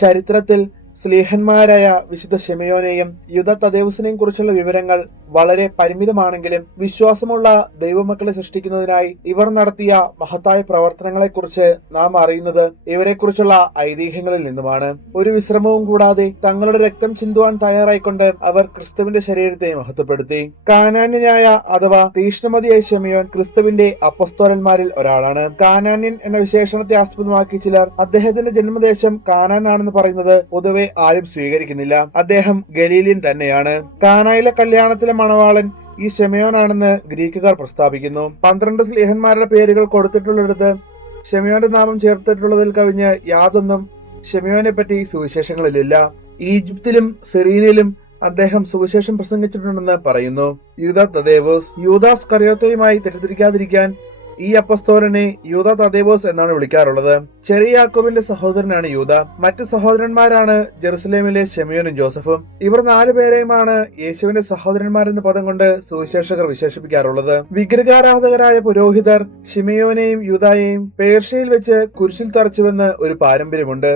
ചരിത്രത്തിൽ സ്ലീഹന്മാരായ വിശുദ്ധ ശിമയോനെയും യൂദാ തദ്ദേവൂസിനെയും കുറിച്ചുള്ള വിവരങ്ങൾ വളരെ പരിമിതമാണെങ്കിലും വിശ്വാസമുള്ള ദൈവമക്കളെ സൃഷ്ടിക്കുന്നതിനായി ഇവർ നടത്തിയ മഹത്തായ പ്രവർത്തനങ്ങളെക്കുറിച്ച് നാം അറിയുന്നത് ഇവരെക്കുറിച്ചുള്ള ഐതിഹ്യങ്ങളിൽ നിന്നുമാണ്. ഒരു വിശ്രമവും കൂടാതെ തങ്ങളുടെ രക്തം ചിന്തുവാൻ തയ്യാറായിക്കൊണ്ട് അവർ ക്രിസ്തുവിന്റെ ശരീരത്തെ മഹത്വപ്പെടുത്തി. കാനാന്യനായ അഥവാ തീഷ്ണമതിയായ ശിമയോൻ ക്രിസ്തുവിന്റെ അപ്പസ്തോലന്മാരിൽ ഒരാളാണ്. കാനാന്യൻ എന്ന വിശേഷണത്തെ ആസ്പദമാക്കി ചിലർ അദ്ദേഹത്തിന്റെ ജന്മദേശം കാനാൻ ആണെന്ന് പറയുന്നത് പൊതുവെ ആരും സ്വീകരിക്കുന്നില്ല. അദ്ദേഹം ഗലീലിയൻ തന്നെയാണ്. കാനായിലെ കല്യാണത്തിലെ മണവാളൻ ഈ ശിമയോനാണെന്ന് ഗ്രീക്കുകാർ പ്രസ്താവിക്കുന്നു. 12 സ്ലീഹന്മാരുടെ പേരുകൾ കൊടുത്തിട്ടുള്ളിടത്ത് ശിമയോന്റെ നാമം ചേർത്തിട്ടുള്ളതിൽ കവിഞ്ഞ് യാതൊന്നും ശിമയോനെ പറ്റി സുവിശേഷങ്ങളിലില്ല. ഈജിപ്തിലും സിറീനിലും അദ്ദേഹം സുവിശേഷം പ്രസംഗിച്ചിട്ടുണ്ടെന്ന് പറയുന്നു. യൂദാ തദ്ദേവൂസ്. യൂദാസ് കറിയോത്തയുമായി തെറ്റിദ്ധരിക്കാതിരിക്കാൻ ഈ അപ്പസ്തോലനെ യൂദാ തദ്ദേവൂസ് എന്നാണ് വിളിക്കാറുള്ളത്. ചെറിയ യാക്കോബിന്റെ സഹോദരനാണ് യൂദാ. മറ്റു സഹോദരന്മാരാണ് ജെറുസലേമിലെ ശിമയോനും ജോസഫും. ഇവർ 4 പേരെയുമാണ് യേശുവിന്റെ സഹോദരന്മാരെന്ന പദം കൊണ്ട് സുവിശേഷകർ വിശേഷിപ്പിക്കാറുള്ളത്. വിഗ്രഹാരാധകരായ പുരോഹിതർ ശിമയോനെയും യൂദായെയും പേർഷ്യയിൽ വെച്ച് കുരിശിൽ തറച്ചുവെന്ന് ഒരു പാരമ്പര്യമുണ്ട്.